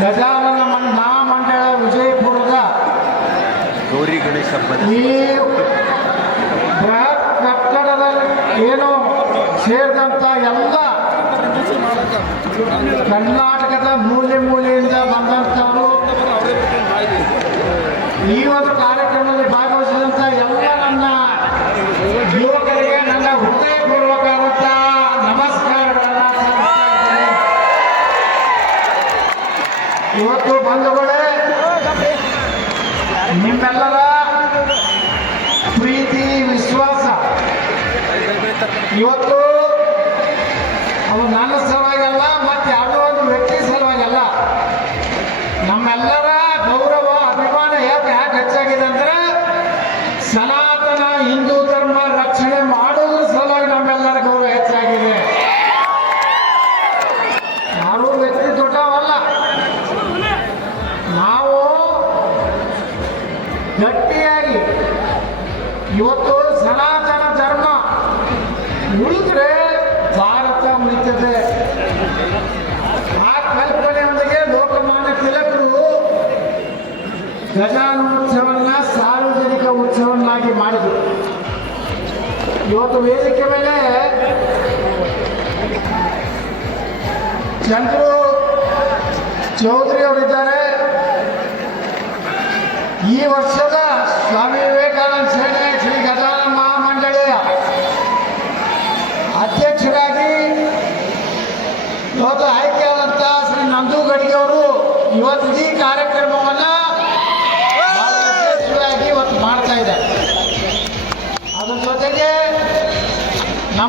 ಗಜಾನನ ಮನ್- ಮಹಾಮಂಡಳ ವಿಜಯಪುರದ ಗೌರಿ ಗಣೇಶ ಈ ಬೃಹತ್ ಕಟ್ಟಡದ ಏನು ಸೇರಿದಂಥ ಎಲ್ಲ ಕರ್ನಾಟಕದ ಮೂಲೆ ಮೂಲೆಯಿಂದ ಬಂದಂಥವರು ಈ ಒಂದು ಗಜಾನೋತ್ಸವನ್ನ ಸಾರ್ವಜನಿಕ ಉತ್ಸವನ್ನಾಗಿ ಮಾಡಿದರು. ಇವತ್ತು ವೇದಿಕೆ ಮೇಲೆ ಚಂದ್ರು ಚೌಧರಿ ಅವರಿದ್ದಾರೆ. ಈ ವರ್ಷದ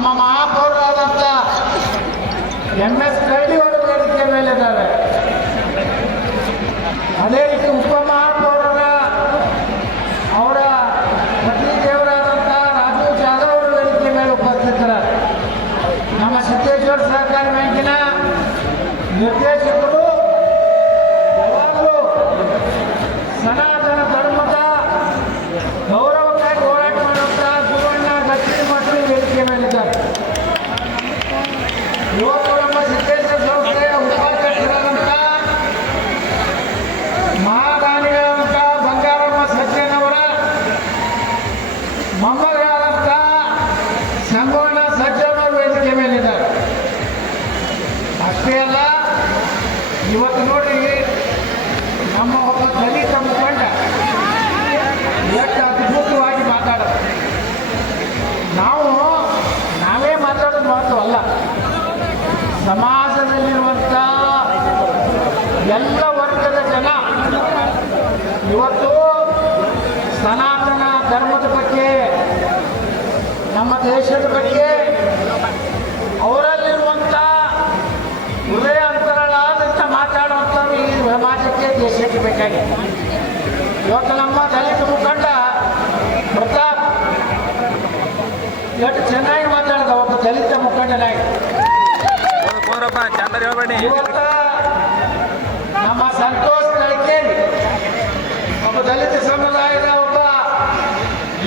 ನಮ್ಮ ಮಹಾಪೌರರಾದಂಥ ಎಂ ಎಸ್ ಅಷ್ಟೇ ಅಲ್ಲ, ಇವತ್ತು ನೋಡಿ ನಮ್ಮ ಒಬ್ಬ ದಲಿತ ಮುಖಂಡ ಎಷ್ಟು ಅದ್ಭುತವಾಗಿ ಮಾತಾಡ ನಾವು ನಾವೇ ಮಾತಾಡೋದು ಅಲ್ಲ ಸಮಾಜದಲ್ಲಿರುವಂಥ ಎಲ್ಲ ವರ್ಗದ ಜನ ಇವತ್ತು ಸನಾತನ ಧರ್ಮದ ಬಗ್ಗೆ, ನಮ್ಮ ದೇಶದ ಬಗ್ಗೆ ಬೇಕಾಗಿದೆ ಇವತ್ತು ನಮ್ಮ ದಲಿತ ಮುಖಂಡ ಪ್ರತಾಪ್ ಎಷ್ಟು ಚೆನ್ನಾಗಿ ಮಾತಾಡಿದ ಒಬ್ಬ ದಲಿತ ಮುಖಂಡನಾಗಿ ಇವತ್ತ ನಮ್ಮ ಸಂತೋಷ ತಳಕೇರಿ ಒಬ್ಬ ದಲಿತ ಸಮುದಾಯದ ಒಬ್ಬ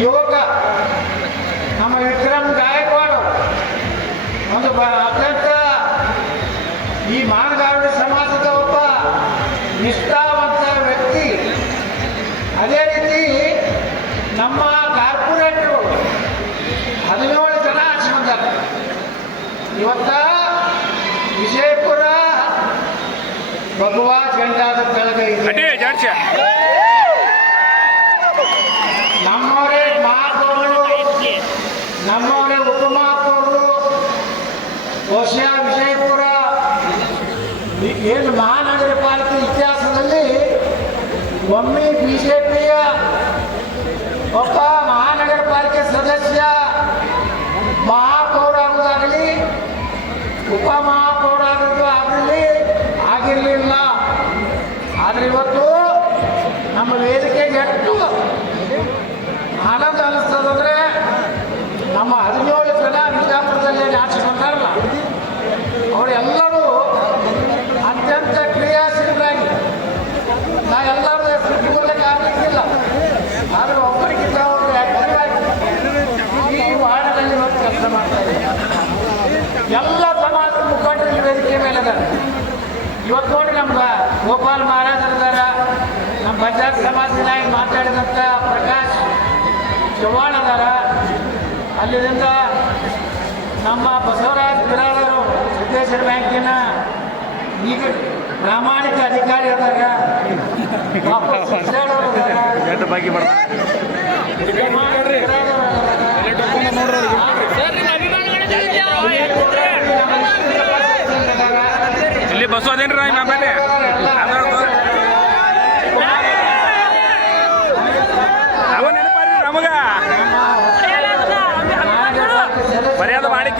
ಯುವಕ ಜಾಡ್ಸ ನಮ್ಮವರೇ ಮಹಾಪೌರರು ನಮ್ಮವರೇ ಉಪಮಹಾಪೌರರು ಹೊಸಿಯ ವಿಜಯಪುರ ಏನು ಮಹಾನಗರ ಪಾಲಿಕೆ ಇತಿಹಾಸದಲ್ಲಿ ಒಮ್ಮೆ ಬಿಜೆಪಿಯ ಒಬ್ಬ ಮಹಾನಗರ ಪಾಲಿಕೆ ಸದಸ್ಯ ಮಹಾಪೌರ ಆಗುವುದಾಗಲಿ ಉಪಮಹಾಪೌರ ಆಗೋದು ಆಗಲಿ ಆಗಿರಲಿಲ್ಲ. ಆದರೆ ಇವತ್ತು ನಮ್ಮ ವೇದಿಕೆಗೆ ಎಷ್ಟು ಆನಂದ ಅನಿಸ್ತದಂದ್ರೆ ನಮ್ಮ ಹದಿನೇಳು ಜನ ಬಿಜಾಪುರದಲ್ಲಿ ನಾಟಕ ಬಂದಾರಲ್ಲ ಅವರೆಲ್ಲರೂ ಅತ್ಯಂತ ಕ್ರಿಯಾಶೀಲರಾಗಿ. ನಾ ಎಲ್ಲರೂ ಸುತ್ತಮುತ್ತಲಿಕ್ಕೆ ಆಗಲಿಕ್ಕಿಲ್ಲ. ಆದರೆ ಒಬ್ಬರಿಗಿಂತ ಅವರು ಈ ವಾರದಲ್ಲಿ ಒಂದು ಕೆಲಸ ಮಾಡ್ತಾ ಎಲ್ಲ ಸಮಾಜದ ಮುಖಂಡರಲ್ಲಿ ವೇದಿಕೆ ಮೇಲೆ ಇದ್ದಾರೆ. ಇವತ್ತು ನೋಡಿ ನಮ್ಗೆ ಗೋಪಾಲ್ ಮಹಾರಾಜ್ ಇದ್ದಾರೆ. ಬಂಜಾರ ಸಮಾಜದಿಂದ ಮಾತಾಡಿದಂಥ ಪ್ರಕಾಶ್ ಚವ್ಹಾಣ್ ಅದಾರ ಅಲ್ಲಿಂದ ನಮ್ಮ ಬಸವರಾಜ್ ಬಿರಾದರು ಸಿದ್ದೇಶ್ವರ ಬ್ಯಾಂಕಿನ ಈಗ ಪ್ರಾಮಾಣಿಕ ಅಧಿಕಾರಿ ಅದಾಗ ಇಲ್ಲಿ ಬಸ್ ಅದೇನ್ರಿ ನಾ ಮೇಲೆ ಅವ ನೆನಪಾರಿ ನಮಗ ಮರ್ಯಾದ ಮಾಡಿ ಕೇಳಿದನ್ರಿ ಹೇಳ್ರಿ ದೊಡ್ಡ ಮನೆಯವ್ರು ಅದಾರ ಮರ್ಯಾದ ಮಾಡಿಕ್ಕಿದ್ ಬರೀ ಕಡೆ ಹಾ, ನಮ್ಮ ಮಿನಿಸ್ಟರ್ ಉಮೇಶ್ ಮಿನಿಸ್ಟರ್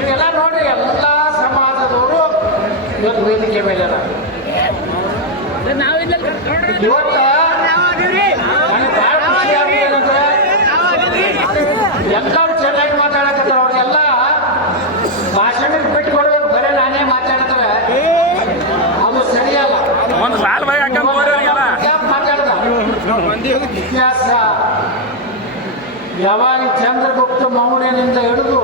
ನೀವೆಲ್ಲ ನೋಡಿ ಎಲ್ಲ ಸಮಾಜದವರು ಇವತ್ತು ವೇದಿಕೆ ಮೇಲೆ ಅದಾರ. ಇವತ್ತ ನನಗೆ ಭಾಳ ಖುಷಿ ಆಗ್ತದೆ ಎಲ್ಲರೂ ಚೆನ್ನಾಗಿ ಮಾತಾಡಕತ್ತಾರ ಅವ್ರಿಗೆಲ್ಲ. ಭಾಷಣಕ್ಕೆ ಬಿಟ್ಟು ಕೊಡ್ಬೇಕು ಬರೀ ನಾನೇ ಮಾತಾಡ್ತಾರೆ. ಅದು ಸರಿಯಲ್ಲ. ಒಂದು ಸಾಲ ಮಾತಾಡ್ದ? ಇತಿಹಾಸ. ಯಾವಾಗ ಚಂದ್ರಗುಪ್ತ ಮೌರ್ಯನಿಂದ ಹಿಡಿದು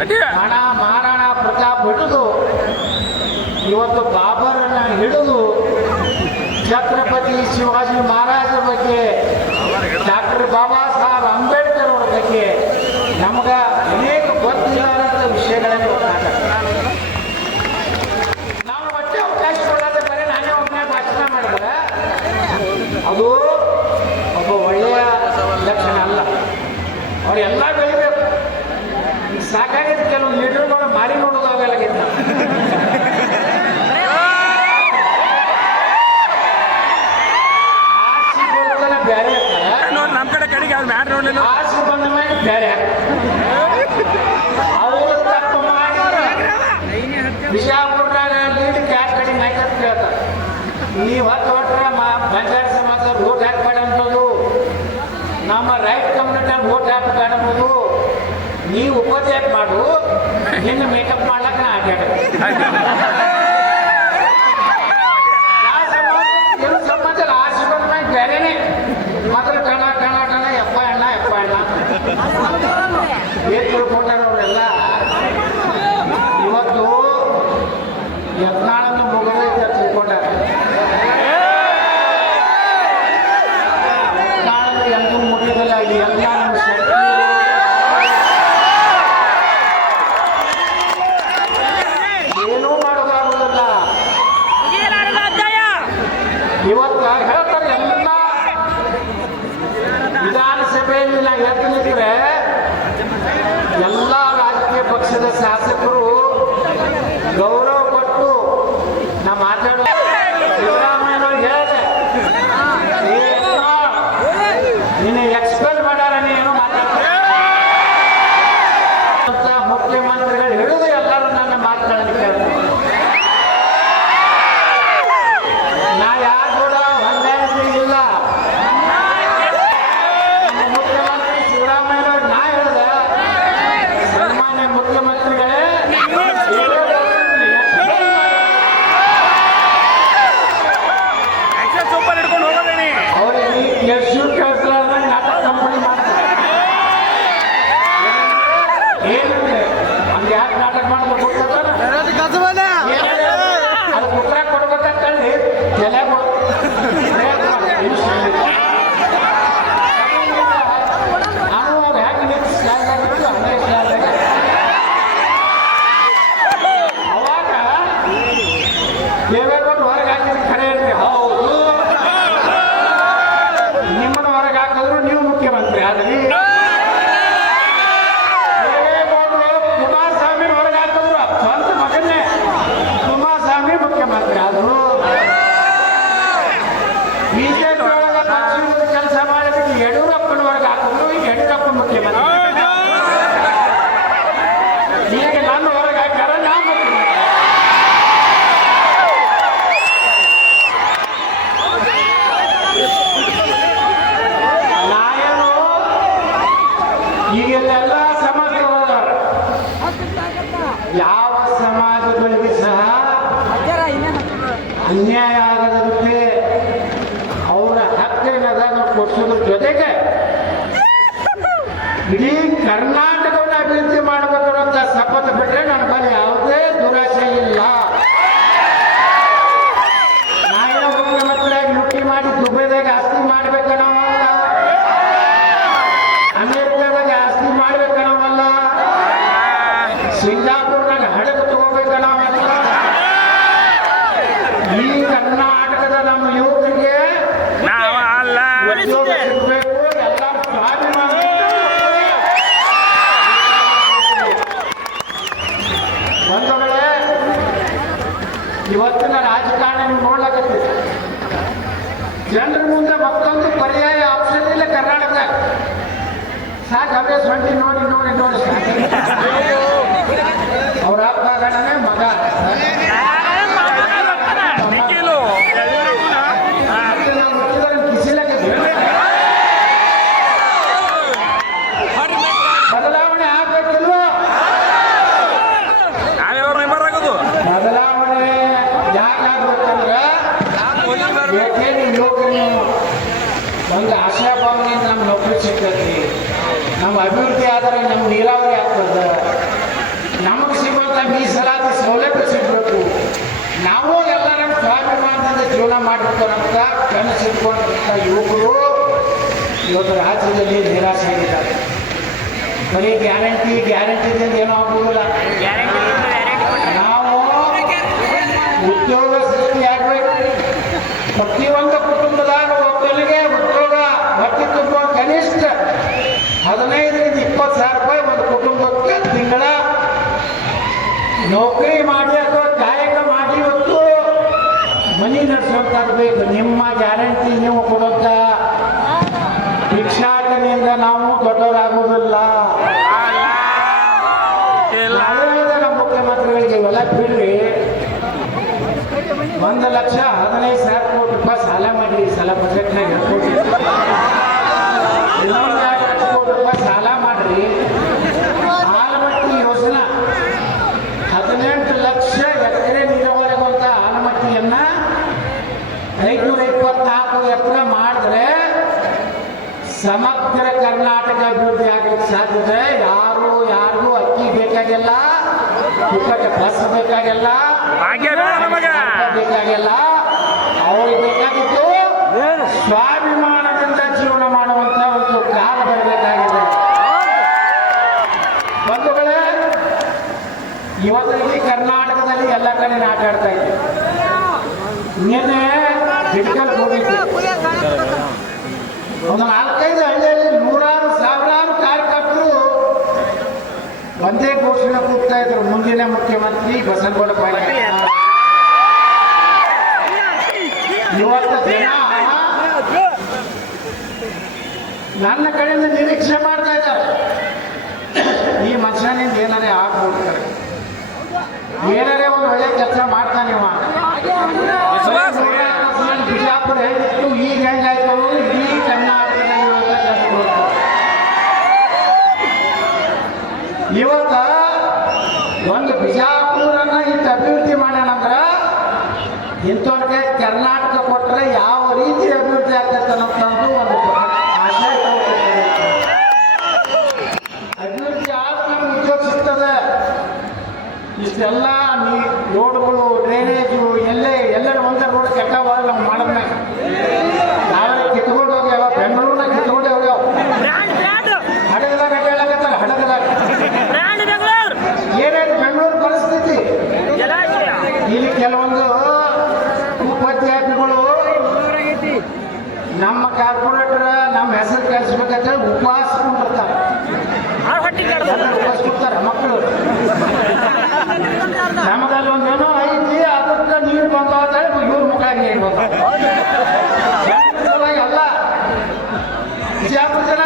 ಹಣ ಮಹಾರಾಣ ಪ್ರತಾಪ್ ಹಿಡಿದು ಇವತ್ತು ಬಾಬರನ್ನ ಹಿಡಿದು ಛತ್ರಪತಿ ಶಿವಾಜಿ ಮಹಾರಾಜರ ಬಗ್ಗೆ ಡಾಕ್ಟರ್ ಬಾಬಾ ಸಾಹೇಬ್ ಅಂಬೇಡ್ಕರ್ ಅವರ ಬಗ್ಗೆ ನಮಗ ಅನೇಕ ಗೊತ್ತಿಲ್ಲದಂಥ ವಿಷಯಗಳನ್ನು ನಾವು ಮತ್ತೆ ಅವಕಾಶ ಕೊಡೋದೇ ಬರೀ ನಾನೇ ಒಬ್ಬನೇ ಭಾಷಣ ಮಾಡಿದ್ರೆ ಅದು ಒಬ್ಬ ಒಳ್ಳೆಯ ಲಕ್ಷಣ ಅಲ್ಲ. ಅವರೆಲ್ಲ ಬೆಳಿಬೇಕು ಈಗ ಸಾಕಾಗಿದ್ದು ಕೆಲವು ಲೀಡರ್ಗಳು ಮಾರಿ ನೋಡೋದು ಅವೆಲ್ಲಾಗಿತ್ತು ಆಸೆ ಬರ್ತಲ್ಲ ಬೇರೆ ಆಗ್ತಾರೆ ನೋಡಿ ನಮ್ಮ ಕಡೆ ಕಡೆಗೆ ಅದು ಮ್ಯಾಟ್ ನೋಡ್ಲಿಲ್ಲ. ಆಸೆ ಬೇರೆ ಅವರು ತಪ್ಪು ಮಾಡಿ ಬಿಜಾಪುರದಾಗ ಕಡಿಮೆ ನಾಯ್ಕತ್ ಕೇಳ್ತಾರೆ. ನೀವು ಹತ್ತು ಹೊಟ್ರೆ ಮಾ ಬಂಜಾರ ಸಮಾಜ ಅನ್ನೋದು ನಮ್ಮ ರೈಟ್ ಕಮ್ಯುನಿಟಿ ವೋಟ್ ಹಾಕ್ಬೇಡ ನೀವು ಉಪದೇಶ ಮಾಡು, ನಿನ್ನ ಮೇಕಪ್ ಮಾಡ್ಲಕ್ಕ ನಾ ಅಡ್ಡಾಡ ಮಾಡಿ ದುಬೈದಾಗ ಆಸ್ತಿ ಮಾಡ್ಬೇಕನ್ನೋವಲ್ಲ ಅಮೆರಿಕದಾಗ ಆಸ್ತಿ ಮಾಡ್ಬೇಕನ್ನೋವಲ್ಲ ಸಿಂಗಾಪುರ್ನಾಗ ಹಡಗು ತಗೋಬೇಕನ್ನೋವಲ್ಲ ಈ ಕರ್ನಾಟಕದ ನಮ್ಮ ಯುವಕರಿಗೆ ನಾವ ಅಲ್ಲ ಉದ್ಯೋಗ ಸಿಗಬೇಕು ಎಲ್ಲ ಸ್ವಾಭಿಮಾನ ಒಂದು ವೇಳೆ ಇವತ್ತಿನ ರಾಜಕಾರಣ ನೀವು ನೋಡ್ಲಕತ್ತೀರಿ ಜನರ ಮುಂದೆ ಮತ್ತೊಂದು ಪರ್ಯಾಯ ಆಪ್ಷನ್ ಇಲ್ಲ ಕರ್ನಾಟಕದಾಗ ಸಾಕು ಅವೇ ಸೊಂಟಿ ನೋಡಿ ನೋಡಿ ನೋಡಿ ಸಾಕು ಅವ್ರ ಅಪ್ಪ ಗಣನೆ ಮಗ ನಿಖಿಲು ಬದಲಾವಣೆ ಆಗ್ಬೇಕಿಲ್ವೋ ನಾವ್ಯಾವ ಮೆಂಬರ್ ಆಗೋದು ಬದಲಾವಣೆ ಯಾಕಾಗ್ಬೇಕಂದ್ರ ಏಕೇನು ಯುವಕರು ಒಂದು ಆಶಾಭಾವನೆಯಿಂದ ನಮ್ಮ ನೌಕರಿ ಸಿಗ್ತೈತಿ ನಮ್ಮ ಆದರೆ ನಮ್ಮ ನೀರಾವರಿ ಆಗ್ತದೆ ನಮಗೆ ಸಿಗುವಂಥ ಮೀಸಲಾತಿ ಸೌಲಭ್ಯ ಸಿಗಬೇಕು. ನಾವು ಎಲ್ಲ ನಮ್ಮ ಸ್ವಾಭಿಮಾನದಿಂದ ಜೀವನ ಮಾಡಿರ್ತಾರಂತ ಕನಸಿಟ್ಕೊಂಡಂಥ ಯುವಕರು ಇವತ್ತು ರಾಜ್ಯದಲ್ಲಿ ನಿರಾಶೆ ಆಗಿದ್ದಾರೆ. ಬರೀ ಗ್ಯಾರಂಟಿ ಗ್ಯಾರಂಟಿದಿಂದ ಏನೂ ಆಗುವುದಿಲ್ಲ ನಾವು ಉದ್ಯೋಗ ಸೃಷ್ಟಿ ಆಗಬೇಕು. ಪ್ರತಿಯೊಂದು ಕುಟುಂಬದಾಗ ಒಬ್ಬನಿಗೆ ಉದ್ಯೋಗ ಹೊಟ್ಟೆ ತುಂಬ ಕನಿಷ್ಠ ಹದಿನೈದರಿಂದ ಇಪ್ಪತ್ತು ಸಾವಿರ ರೂಪಾಯಿ ಒಂದು ಕುಟುಂಬಕ್ಕೆ ತಿಂಗಳ ನೌಕರಿ ಮಾಡಿ ಅಥವಾ ಕಾಯಕ ಮಾಡಿ ಇವತ್ತು ಮನಿ ನಡೆಸೋಕ್ಕಾಗಬೇಕು ನಿಮ್ಮ ಗ್ಯಾರಂಟಿ ನೀವು ಕೊಡೋಕ್ಕ ಭಿಕ್ಷಾಟನೆಯಿಂದ ನಾವು ದೊಡ್ಡವರಾಗುವುದಿಲ್ಲ. ಮುಖ್ಯಮಂತ್ರಿಗಳಿಗೆ ಇವೆಲ್ಲ ಬಿಡ್ರಿ. ಒಂದು ಲಕ್ಷ ಹದಿನೈದು ಸಾವಿರ ಕೋಟಿ ರೂಪಾಯಿ ಸಾಲ ಮಾಡಿ ಸಾಲ ಬಜೆಟ್ನಾಗ ಸಮಗ್ರ ಕರ್ನಾಟಕ ಅಭಿವೃದ್ಧಿ ಆಗಲಿಕ್ಕೆ ಸಾಧ್ಯತೆ ಯಾರು ಯಾರಿಗೂ ಅಕ್ಕಿ ಬೇಕಾಗಿಲ್ಲ ಪುಕ್ಕಟ ಬಸ್ ಬೇಕಾಗಿಲ್ಲ ಬೇಕಾಗಿಲ್ಲ. ಅವ್ರಿಗೆ ಬೇಕಾಗಿತ್ತು ಸ್ವಾಭಿಮಾನದಿಂದ ಜೀವನ ಮಾಡುವಂತ ಒಂದು ಕಾಲ ಬರಬೇಕಾಗಿದೆ. ಬಂಧುಗಳೇ ಇವತ್ತಿಗೆ ಕರ್ನಾಟಕದಲ್ಲಿ ಎಲ್ಲ ಕಡೆ ಆಟಾಡ್ತಾ ಆಡ್ತಾ ಇದ್ದೆ ನಿನ್ನೆ ಹೋಗಿದ್ದೆ ಒಂದು ನಾಲ್ಕೈದು ಹಳ್ಳಿಯಲ್ಲಿ ನೂರಾರು ಸಾವಿರಾರು ಕಾರ್ಯಕರ್ತರು ಒಂದೇ ಘೋಷಣೆ ಕೂಗ್ತಾ ಇದ್ರು. ಮುಂದಿನ ಮುಖ್ಯಮಂತ್ರಿ ಬಸನಗೌಡ ಪಾಟೀಲ್. ಇವತ್ತು ಜನ ನನ್ನ ಕಡೆಯಿಂದ ನಿರೀಕ್ಷೆ ಮಾಡ್ತಾ ಇದ್ದಾರೆ. ಈ ಮನುಷ್ಯನಿಂದ ಏನಾರೇ ಆಗ್ಬಿಡ್ತಾರೆ ಏನಾರೇ ಒಂದು ಒಳ್ಳೆ ಕೆಲಸ ಮಾಡ್ತಾನೆ ಬಿಜಾಪುರ ಹೇಳಿತ್ತು ಈಗ ಹೆಂಗಾಯ್ತು ಇಡೀ ಕರ್ನಾಟಕದ ಇವತ್ತು ಕರ್ಕೊಂಡು ಇವತ್ತ ಒಂದು ಬಿಜಾಪುರನ್ನ ಇಂಥ ಅಭಿವೃದ್ಧಿ ಮಾಡ್ಯಾನಂದ್ರ ಇಂಥವ್ರಿಗೆ ಕರ್ನಾಟಕ ಕೊಟ್ಟರೆ ಯಾವ ರೀತಿ ಅಭಿವೃದ್ಧಿ ಆಗ್ತೈತೆ ಅನ್ನೋದು ಒಂದು. ಅಭಿವೃದ್ಧಿ ಆದ್ರೆ ನಮ್ಗೆ ಉದ್ಯೋಗ ಸಿಗ್ತದೆ ಇಷ್ಟೆಲ್ಲ ನೀ ರೋಡ್ಗಳು ಡ್ರೈನೇಜು ಎಲ್ಲೇ ಎಲ್ಲರೂ ಒಂದೇ ರೋಡ್ ಕೆಟ್ಟವಾಗ ನಾವು ಮಾಡಿದ್ಮ್ಯಾಗ ಹೆಸರು ಕಳಿಸ್ಬೇಕಂತ ಉಪವಾಸ ಕುಂಡಿರ್ತಾರೆ ಎಲ್ಲರೂ ಉಪವಾಸ ಕೂಡ್ತಾರೆ ಮಕ್ಕಳು. ನಮಗಲ್ಲಿ ಒಂದೇನೋ ಐತಿ ಅದಕ್ಕೆ ನೀರು ಬಂದಾವ ಅಂತ ಹೇಳಿ ಇವ್ರ ಮುಖ ನೀರು ಬಂದಾವ ಅಲ್ಲ. ಬಿಜಾಪುರ ಜನ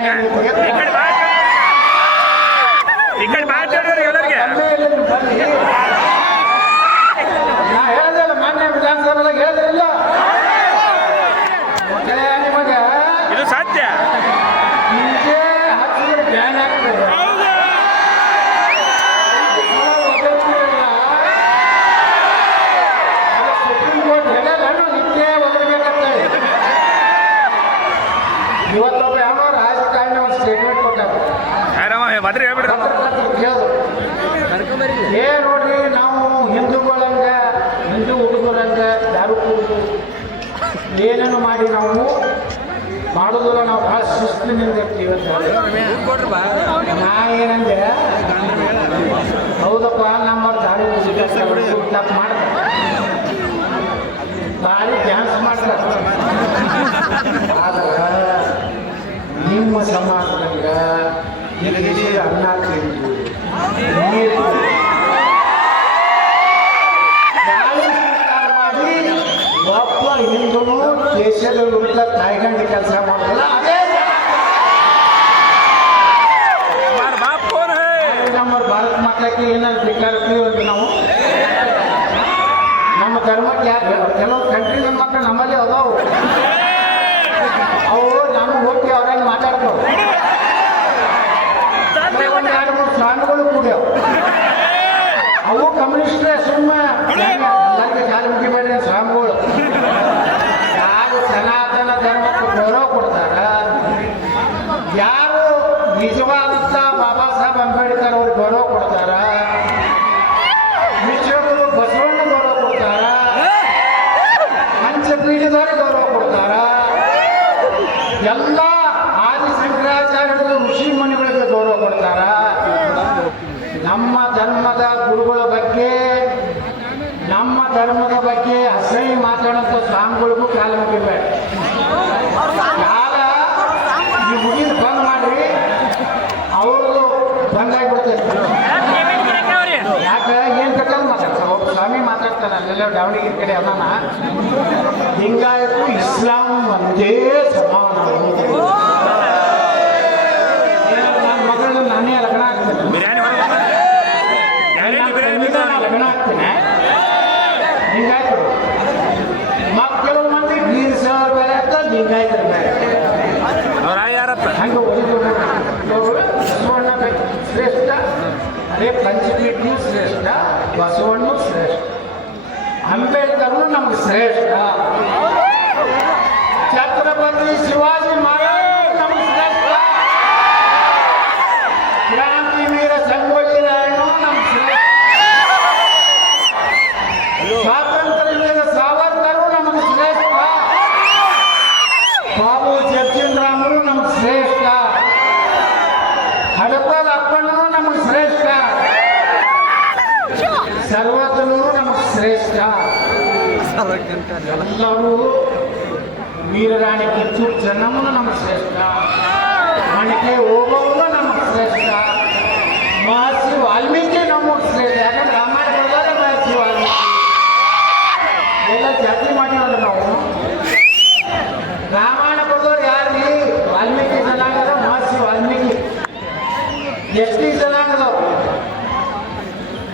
ನಿಮ್ಗೇನು ಬ್ಯಾನ್ ಈ ಕಡೆ ಬಾ ಈ ಕಡೆ ಮಾತಾಡೋರಿ ಎಲ್ಲರಿಗೆ ನಿನಗೆ ಅನ್ನ ತಿಂದು ನೀರು ಕುಡ್ದು, ಗಾಳಿ ಸ್ವೀಕಾರ ಮಾಡಿ ಒಬ್ಬ ಹಿಂದೂ ದೇಶದ ವಿರುದ್ಧ ತಾಯ್ಗಂಡು ಕೆಲಸ ಮಾಡೋಲ್ಲ ಅದೇ ಮಾರ್ ಬಾಪ್ ಕೋನ್ ಹೈ ನಮ್ಮ ಭಾರತ ಮಾತಾಕ್ಕೆ ಏನಾದ್ರು ಬೇಕಾಗ್ತೀವಿ ಅಂತ ನಾವು ನಮ್ಮ ಧರ್ಮಕ್ಕೆ ಯಾರು ಕೆಲವು ಕಂಟ್ರಿ ಮಕ್ಕಳು ನಮ್ಮಲ್ಲಿ ಅದಾವು ಅವು ನಮ್ಗೆ ಹೋಗಿ ಅವ್ರಂಗೆ ಮಾತಾಡ್ತಾವೆ ಅವು ಕಮ್ಯುನಿಸ್ಟ್ರೇ ಸುಮ್ಮ ಎಲ್ಲರಿಗೆ ಕಾಲು ಮುಗಿಬೇಡ್ರಿ ಸ್ವಾಮಿಗಳು ಯಾರು ಸನಾತನ ಧರ್ಮಕ್ಕೆ ಗೌರವ ಕೊಡ್ತಾರ? ಯಾರು ನಿಜವಾದಂತ ಬಾಬಾ ಸಾಹೇಬ್ ಅಂಬೇಡ್ಕರ್ ಅವ್ರಿಗೆ ಗೌರವ ಕೊಡ್ತಾರ? ವಿಶ್ವಗುರು ಬಸವಣ್ಣ ಗೌರವ ಕೊಡ್ತಾರ? ಪಂಚಪೀಠದವ್ರಿಗೆ ಗೌರವ ಕೊಡ್ತಾರ? ಎಲ್ಲ ಆದಿ ಶಂಕರಾಚಾರ್ಯರು ಋಷಿ ಮುನಿಗಳಿಗೆ ಗೌರವ ಕೊಡ್ತಾರ ನಮ್ಮ ಧರ್ಮದ ಗುರುಗಳ ಬಗ್ಗೆ ನಮ್ಮ ಧರ್ಮದ ಬಗ್ಗೆ ಅಸಹ್ಯ ಮಾತಾಡೋಂಥ ಸ್ವಾಮಿಗಳಿಗೂ ಕಾಲ ಮುಗಿಬೇಡ ಕಾಲ ಈ ಮುಗಿದು ಬಂದ್ ಮಾಡ್ರಿ ಅವ್ರದ್ದು ಬಂದ್ ಆಗ್ಬಿಡ್ತೈತೆ ಯಾಕೆ ಏನ್ ಬೇಕಾದ್ರೂ ಮಾತಾಡ್ತಾರೆ ಒಬ್ಬ ಸ್ವಾಮಿ ಮಾತಾಡ್ತಾನೆ ಅಲ್ಲೆಲ್ಲ ದಾವಣಗೆರೆ ಕಡೆ ಅದಾನ ಲಿಂಗಾಯತು ಇಸ್ಲಾಂ ಒಂದೇ ಸಮಾನ. ನನ್ನ ಮಗಳು ನಾನೇ ಲಗ್ನ ಆಗ್ತೇನೆ. ಬಿರಿಯಾನಿ ಹೊರಗೆ ಗ್ಯಾರಂಟಿ ಬಿರಿಯಾನಿ ನನ್ನ ತಂಗಿಗೆ ಲಗ್ನ ಆಗ್ತೇನೆ. ಲಿಂಗಾಯತರು. ಮಕ್ಕಳು ಮಂದಿ ಬೀರ್ ಸಾವಿರ ಬೇರೆ ಆಗ್ತದೆ ಲಿಂಗಾಯತರು ಬೇರೆ. ಅವ್ರ ಯಾರತ್ತ ಹಂಗೆ ಒಲಿದು ಬಸವಣ್ಣ ಬೇಕು. ಶ್ರೇಷ್ಠ. ಅದೇ ಪಂಚಮೀಠಿ ಶ್ರೇಷ್ಠ. ಬಸವಣ್ಣ ಶ್ರೇಷ್ಠ. ಅಂಬೇಡ್ಕರ್ನು ನಮ್ಗೆ ಶ್ರೇಷ್ಠ ಛತ್ರಪತಿ ಶಿವಾಜಿ ಮಹಾರಾಜ್ ನಮ್ಗೆ ಶ್ರೇಷ್ಠ ಕ್ರಾಂತಿ ವೀರ ಸಂಗೊಳ್ಳಿ ರಾಯಣ್ಣ ನಮ್ಗೆ ಶ್ರೇಷ್ಠ ಸ್ವಾತಂತ್ರ್ಯ ವೀರ ಸಾವರ್ಕರು ನಮಗೆ ಶ್ರೇಷ್ಠ ಬಾಬು ಜಗಜೀವನರಾಮರು ನಮ್ಗೆ ಶ್ರೇಷ್ಠ ಹಡಪದ ಅಪ್ಪಣ್ಣನು ನಮಗೆ ಶ್ರೇಷ್ಠ ಸರ್ವತನೂ ನಮಗೆ ಶ್ರೇಷ್ಠ ಎಲ್ಲರೂ ವೀರರಾಣಿ ಕಿತ್ತೂರು ಚೆನ್ನಮ್ಮನು ನಮಗೆ ಶ್ರೇಷ್ಠ ಮಣಿಕೆ ಹೋಗೋನು ನಮಗೆ ಶ್ರೇಷ್ಠ ಮಹರ್ಷಿ ವಾಲ್ಮೀಕಿ ನಮಗೆ ಶ್ರೇಷ್ಠ ಯಾಕಂದ್ರೆ ರಾಮಾಯಣ ಬರೋದೇ ಮಹರ್ಷಿ ವಾಲ್ಮೀಕಿ ಎಲ್ಲ ಜಾತಿ ಮಾಡಿವಲ್ಲ ನಾವು ರಾಮಾಯಣ ಬರೆದವ್ರು ಯಾರ್ರಿ ವಾಲ್ಮೀಕಿ ಜನಾಂಗದ ಮಹರ್ಷಿ ವಾಲ್ಮೀಕಿ ಎಷ್ಟು ಜನಾಂಗದವ್ರು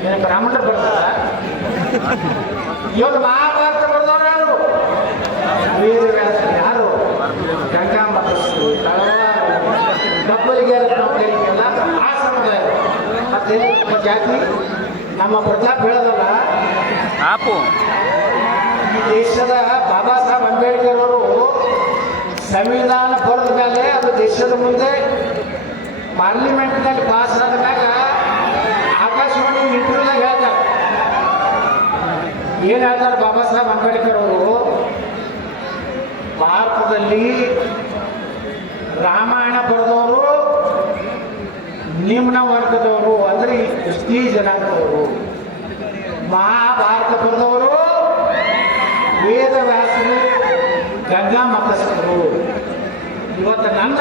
ಏನು ಬ್ರಾಹ್ಮಣರು ಬರ್ತಾರ ಇವಾಗ ಮಹಾಭಾರತ ಬರೆದವ್ರು ಯಾರು ವೇದವ್ಯಾಸ ಯಾರು ಗಂಗಾಂಬಕಸ್ರು ಕಪ್ಪಲಿಗೆ ಕಪ್ಪಲಿಗೆಲ್ಲ ಆ ಸಮುದಾಯ ಮತ್ತೆ ನಮ್ಮ ಜಾತಿ? ನಮ್ಮ ಪ್ರತಾಪ್ ಹೇಳೋದಲ್ಲ? ಆಪು. ದೇಶದ ಬಾಬಾ ಸಾಹೇಬ್ ಅಂಬೇಡ್ಕರ್ ಅವರು ಸಂವಿಧಾನ ಬರೆದ ಮೇಲೆ ಅದು ದೇಶದ ಮುಂದೆ ಪಾರ್ಲಿಮೆಂಟ್ನಲ್ಲಿ ಪಾಸ್ ಆದ ಮ್ಯಾಗ ಆಕಾಶವಾಣಿ ಇಂಟರ್ವ್ಯೂದಾಗ ಹೇಳ್ತಾರೆ. ಏನು ಹೇಳ್ತಾರೆ ಬಾಬಾ ಸಾಹೇಬ್ ಅಂಬೇಡ್ಕರ್ ಅವರು? ಭಾರತದಲ್ಲಿ ರಾಮಾಯಣ ಬರೆದವರು ನಿಮ್ನ ವರ್ಗದವರು ಅಂದ್ರೆ ಟಿ ಜನಾಂಗದವರು. ಮಹಾಭಾರತ ಬರೆದವರು ವೇದವ್ಯಾಸರು ಗಂಗಾ ಮತಸ್ಥರು ಇವತ್ತು ನನ್ನ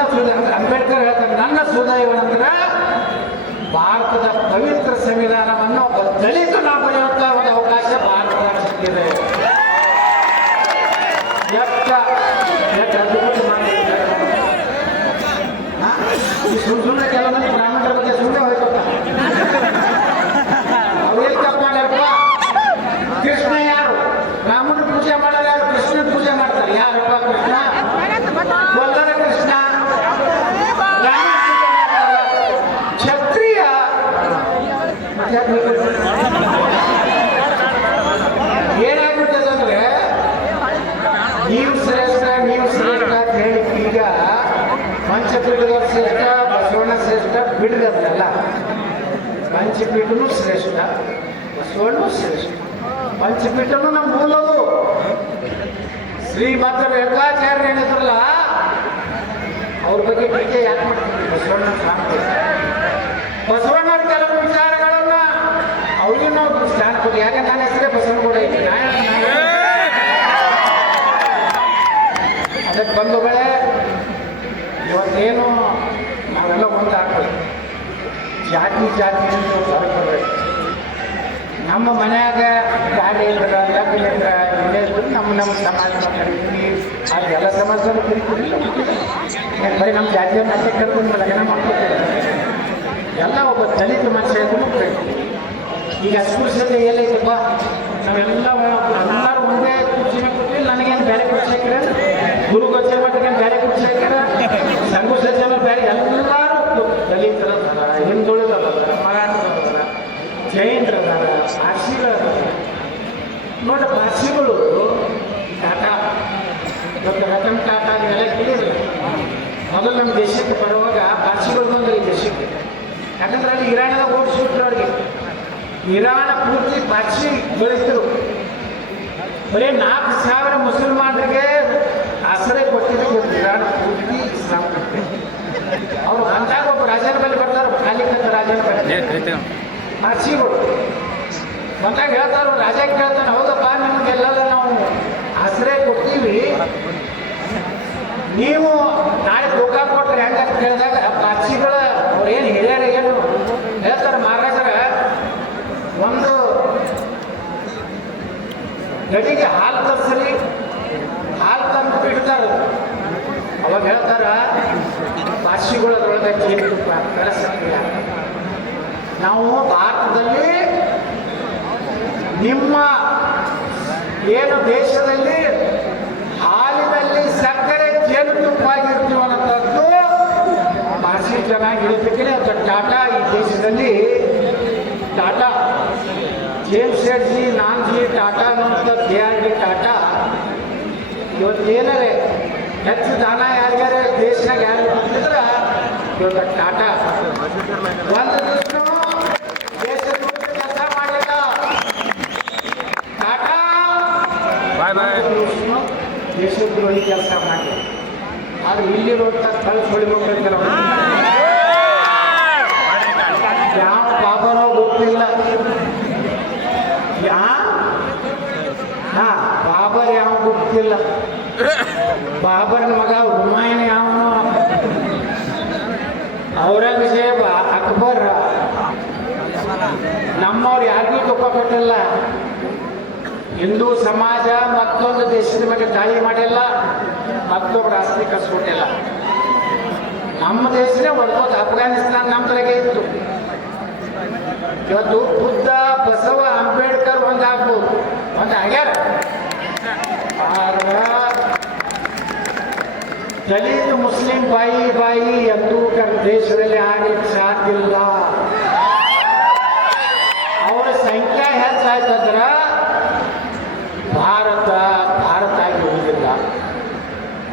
ಅಂಬೇಡ್ಕರ್ ಹೇಳ್ತಾರೆ, ನನ್ನ ಸುದೈವನಂದ್ರೆ ಭಾರತದ ಪವಿತ್ರ ಸಂವಿಧಾನವನ್ನು ಒಬ್ಬ ದಲಿತನ ಬರೆಯುವಂತ ಒಂದು ಅವಕಾಶ ಭಾರತ ಸಿಕ್ಕಿದೆ? ಈ ಸುಳ್ಳು ಸುಳ್ಳು ಕೆಲವೊಂದು ಬ್ರಾಹ್ಮಣರ ಬಗ್ಗೆ ಸುಳ್ಳು ಹೋಯ್ತಪ್ಪ ಅವ್ರೇನ್ ತಪ್ಪು ಮಾಡ್ಯಾರಪ್ಪ ಕೃಷ್ಣ ಯಾರು ಬ್ರಾಹ್ಮಣರು ಪೂಜೆ ಮಾಡಲ್ಲ ಯಾರು ಕೃಷ್ಣ ಪೂಜೆ ಮಾಡ್ತಾರೆ ಯಾರಪ್ಪ ಕೃಷ್ಣ ಕೊಲ್ಲರ ಕೃಷ್ಣ ರಾಮ ಪೂಜೆ ಮಾಡ್ತಾರೆ. ಕ್ಷತ್ರಿಯ ಏನಾಗ್ಬಿಟ್ಟದಂದ್ರೆ ನೀವು ಶ್ರೇಷ್ಠ ನೀವು ಶ್ರೇಷ್ಠ ಅಂತ ಹೇಳಿ ಈಗ ಪಂಚಪೀಠದವ್ರು ಶ್ರೇಷ್ಠ ಬಸವಣ್ಣ ಬಿಡದಲ್ಲ ಪಂಚಪೀಠನು ಶ್ರೇಷ್ಠ, ಬಸವಣ್ಣ ಶ್ರೇಷ್ಠ. ಪಂಚಪೀಠನು ನಮ್ಮ ಮೂಲದು ಮಾತ್ರ ರೇಣುಕಾಚಾರ್ಯ ಏನಿದ್ರಲ್ಲ ಅವ್ರ ಬಗ್ಗೆ ಟೀಕೆ ಯಾಕೆ ಮಾಡ್ತೀವಿ ಬಸವಣ್ಣ ಸ್ವಾಮಿ ಬಸವಣ್ಣವ್ರ ಕೆಲವು ವಿಚಾರಗಳನ್ನ ಅವ್ರಿಗೆ ನಾವು ಸ್ಥಾನ ಕೊಡಿ. ಯಾಕೆ ನಾನು ಹೆಸರೇ ಬಸವನಗೌಡ ಐತಿ ಅದಕ್ಕೆ ಬಂಧುಗಳೇ ಇವತ್ತೇನು ಜಾತಿ ಜಾತಿ ನಮ್ಮ ಮನ್ಯಾಗ ಗಾಡಿ ಇಲ್ದ್ರ ಇಲ್ಲೇ ನಮ್ಮ ನಮ್ಮ ಸಮಾಜ ಅದೆಲ್ಲ ಸಮಾಜದಲ್ಲೂ ಕರಿತೀವಿ ಏನ್ ಬರೀ ನಮ್ಮ ಜಾತಿಯ ಮತ್ತೆ ಕರ್ಕೊಂಡು ಲಗ್ನ ನಮ್ಮ ಎಲ್ಲ ಒಬ್ಬ ದಲಿತ ಮನುಷ್ಯ ಈಗ ಅಸ್ಪೃಶ್ಯತೆ ಏನೈತಪ್ಪ ನಾವೆಲ್ಲ ಎಲ್ಲರೂ ಒಂದೇ ಕುರ್ಚಿನ ಕೊಟ್ಟು ನನಗೇನು ಬೇರೆ ಕುರ್ಚಿ ಗುರು ಗೋಚರ ಮಟ್ಟಿಗೆ ಬೇರೆ ಕುರ್ಚಿ ಹಾಕಿರ ಸಂಘ ಸಜ್ಜನ ಬೇರೆ ಎಲ್ಲರೂ ದಲಿತರ ಹಿಂದೂ ಜೈನರದಾರ ಪಾರ್ಸಿಗಳದಾರ ನೋಡಿ ಪಾರ್ಸಿಗಳು ಟಾಟಾ ಡಾಕ್ಟರ್ ರತನ್ ಟಾಟಾ ಇವೆಲ್ಲ ಕೇಳಿದ್ರು. ಮೊದಲು ನಮ್ಮ ದೇಶಕ್ಕೆ ಬರುವಾಗ ಪಾರ್ಸಿಗಳು ಬಂದ್ರೆ ಈ ದೇಶಕ್ಕೆ. ಯಾಕಂದ್ರೆ ಅಲ್ಲಿ ಇರಾಣದಾಗ ಓಡಿಸ್ಬಿಟ್ರು ಅವ್ರಿಗೆ. ಇರಾಣ ಪೂರ್ತಿ ಪಾರ್ಸಿ ಬೆಳೆಸಿದ್ರು ಬರೀ ನಾಲ್ಕು ಸಾವಿರ ಮುಸಲ್ಮಾನರಿಗೆ ಆಶ್ರಯ ಕೊಟ್ಟಿದ್ದು ಇರಾಣ ಪೂರ್ತಿ ಇಸ್ಲಾಂ ಕೊಟ್ಟಿದೆ ಅವ್ರು ಅಂದಾಗ ಒಬ್ಬ ರಾಜನ ಮೇಲೆ ಬರ್ತಾರೆ, ಖಾಲಿ ರಾಜನ ಬಳಿ. ಪಾರ್ಸಿಗಳು ಬಂದಾಗ ಹೇಳ್ತಾರೆ, ರಾಜ ಕೇಳ್ತಾನೆ, ಹೌದಪ್ಪ ನಿಮಗೆಲ್ಲ ನಾವು ಆಶ್ರಯ ಕೊಡ್ತೀವಿ. ನೀವು ನಾಳೆ ಗೋಕಾ ಕೊಟ್ರೆ ಹೆಂಗಂತ ಕೇಳಿದಾಗ ಪಾರ್ಸಿಗಳ ಅವ್ರು ಏನು ಹಿರಿಯರ ಏನು ಹೇಳ್ತಾರೆ ಮಹಾರಾಜರ, ಒಂದು ಗಡಿಗೆ ಹಾಲು ತರಿಸ್ರಿ ಹಾಲು ತಂದು ಬಿಡ್ತಾರೆ. ಅವಾಗ ಹೇಳ್ತಾರ ಪಾರ್ಸಿಗಳು ಅದ್ರೊಳಗೆ ಕಳಿಸಕ್ಕಿಲ್ಲ ನಾವು ಭಾರತದಲ್ಲಿ ನಿಮ್ಮ ಏನು ದೇಶದಲ್ಲಿ ಹಾಲಿನಲ್ಲಿ ಸಕ್ಕರೆ ಜೇನುತುಪ್ಪ ಆಗಿರ್ತೀವಿ ಮಾಸಿ ಚೆನ್ನಾಗಿ ಅದು ಟಾಟಾ ಈ ದೇಶದಲ್ಲಿ ಟಾಟಾ. ಜೇಮ್ಸ್ ಶೆಟ್ಜಿ ನಾನ್ಜಿ ಟಾಟಾ ಅನ್ನೋಂಥ ಡಿ ಟಾಟಾ. ಇವತ್ತೇನರೇ ಹೆಚ್ಚು ದಾನ ಯಾರ್ಯಾರ ದೇಶನಾಗ ಯಾರು ಇವತ್ತು ಟಾಟಾ. ಒಂದು ದಿವ್ಸ ದೇಶದ ಕೆಲಸ ಮಾಡಿಲ್ಲ ಟಾಟಾ ಬಾಯ್ ಬಾಯ್ ದೇಶದ್ರೋಹಿ ಕೆಲಸ ಮಾಡಿ ಆದ್ರೆ ಇಲ್ಲಿರುವಂತ ಕಳ್ಸಿ ಹೊಡಿಬೇಕಂತ ಯಾವ ಬಾಬನೋ ಗೊತ್ತಿಲ್ಲ. ಯಾ? ಹಾ ಬಾಬರ್ ಯಾವ ಗೊತ್ತಿಲ್ಲ. ಬಾಬರ್ನ ಮಗ ಹುಮಾಯನ್ ಯಾವನು. ಔರಂಗಜೇಬ, ಅಕ್ಬರ್. ನಮ್ಮವ್ರು ಯಾರಿಗೂ ತುಪ್ಪ ಕೊಟ್ಟಿಲ್ಲ. ಹಿಂದೂ ಸಮಾಜ ಮತ್ತೊಂದು ದೇಶದ ಮೇಲೆ ದಾಳಿ ಮಾಡಿಲ್ಲ. ಮತ್ತೊಬ್ಬರ ಆಸ್ತಿ ಕಸ್ಕೊಟ್ಟಿಲ್ಲ ನಮ್ಮ ದೇಶನೇ ಅಫ್ಘಾನಿಸ್ತಾನ್ ನಮ್ಮ ತಲೆಗೆ ಇತ್ತು. ಇವತ್ತು ಬುದ್ಧ, ಬಸವ, ಅಂಬೇಡ್ಕರ್ ಒಂದಾಗ್ಬೋದು. ಒಂದು ಆಗ್ಯಾರ. ದಲಿತ, ಮುಸ್ಲಿಂ, ಬಾಯಿ ಬಾಯಿ ಎಂದೂ ದೇಶದಲ್ಲಿ ಆಗಲಿಕ್ಕೆ ಸಾಧ್ಯ ಇಲ್ಲ ಅವರ ಸಂಖ್ಯೆ ಹೆಚ್ಚಾಯ್ತಂದ್ರ ಭಾರತ ಭಾರತ ಆಗಿ ಉಳಿದಿಲ್ಲ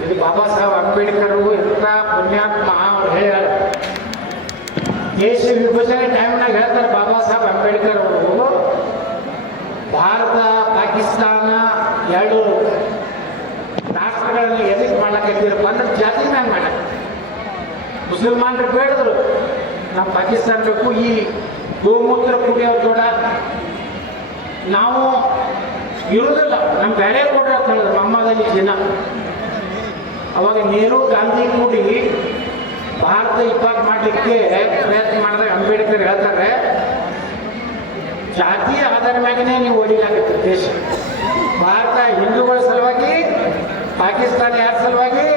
ಇದು ಬಾಬಾ ಸಾಹೇಬ್ ಅಂಬೇಡ್ಕರ್ ಎಂಥ ಪುಣ್ಯಾತ್ಮ ಅವ್ರು ಹೇಳ್ಯಾರ ದೇಶ ವಿಭಜನೆ ಟೈಮ್ನಾಗ ಹೇಳ್ತಾರೆ ಬಾಬಾ ಸಾಹೇಬ್ ಅಂಬೇಡ್ಕರ್ ಅವರು ಭಾರತ ಪಾಕಿಸ್ತಾನ ಎರಡು ರಾಷ್ಟ್ರಗಳಲ್ಲಿ ಎದಕ್ಕೆ ಮಾಡ್ಲಕತ್ತೀರಪ್ಪ ಅಂದ್ರೆ ಜಾತಿ ಮ್ಯಾಗ ಮಾಡಕ್ ಮುಸಲ್ಮಾನರು ಬೇಡಿದ್ರು. ನಾವು ಪಾಕಿಸ್ತಾನ ಬೇಕು ಈ ಗೋಮೂತ್ರ ಕುಡಿಯೋರು ಕೂಡ ನಾವು ಇರುವುದಿಲ್ಲ ನಮ್ಮ ಬೇರೆ ಕೂಡ ಅಂತ ಹೇಳಿದ್ರು ಜನ. ಅವಾಗ ನೆಹರು ಗಾಂಧಿ ಕೂಡಿ ಭಾರತ ಇಪ್ಪತ್ತು ಮಾಡಲಿಕ್ಕೆ ಪ್ರಯತ್ನ ಮಾಡಿದ್ರೆ ಅಂಬೇಡ್ಕರ್ ಹೇಳ್ತಾರೆ, ಜಾತಿ ಆಧಾರ ಮ್ಯಾಗನೇ ನೀವು ಓಡಿಲಾಗುತ್ತೆ ದೇಶ. ಭಾರತ ಹಿಂದೂಗಳ ಸಲುವಾಗಿ, ಪಾಕಿಸ್ತಾನ ಯಾರ ಸಲುವಾಗಿ?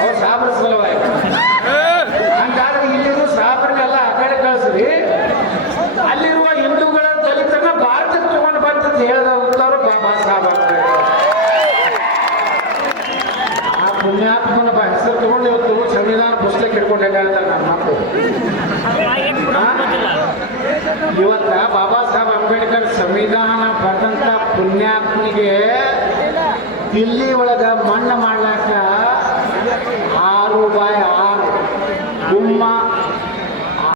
ಅವ್ರ ಸಾಬ್ರ ಸಲುವಾಗಿ ಹಂಗಾದ್ರೆ ಇಲ್ಲಿರೋ ಸಾಬ್ರನ್ನೆಲ್ಲ ಆ ಕಡೆ ಕಳಿಸ್ರಿ ಅಲ್ಲಿರುವ ಹಿಂದೂಗಳ ದಲಿತರನ್ನ ಭಾರತಕ್ಕೆ ತಗೊಂಡು ಬಂತಂತ ಹೇಳಿದವರು ಬಾಬಾ ಸಾಹೇಬ್ ಅಂಬೇಡ್ಕರ್. ಆ ಪುಣ್ಯಾತ್ಮನ ಬ- ಹೆಸರು ತಗೊಂಡು ಇವತ್ತು ಸಂವಿಧಾನ ಪುಸ್ತಕ ಅಂತ ನನ್ನ ಮಕ್ಕಳು ಇವತ್ತ ಬಾಬಾ ಸಾಹೇಬ್ ಅಂಬೇಡ್ಕರ್ ಸಂವಿಧಾನ ಬರೆದಂತ ಪುಣ್ಯಾತ್ಮನಿಗೆ ದಿಲ್ಲಿ ಒಳಗ ಮಣ್ಣು ಮಾಡ್ಲಾಕ ಆರು ಬಾಯ್ ಆರು. ಗುಮ್ಮ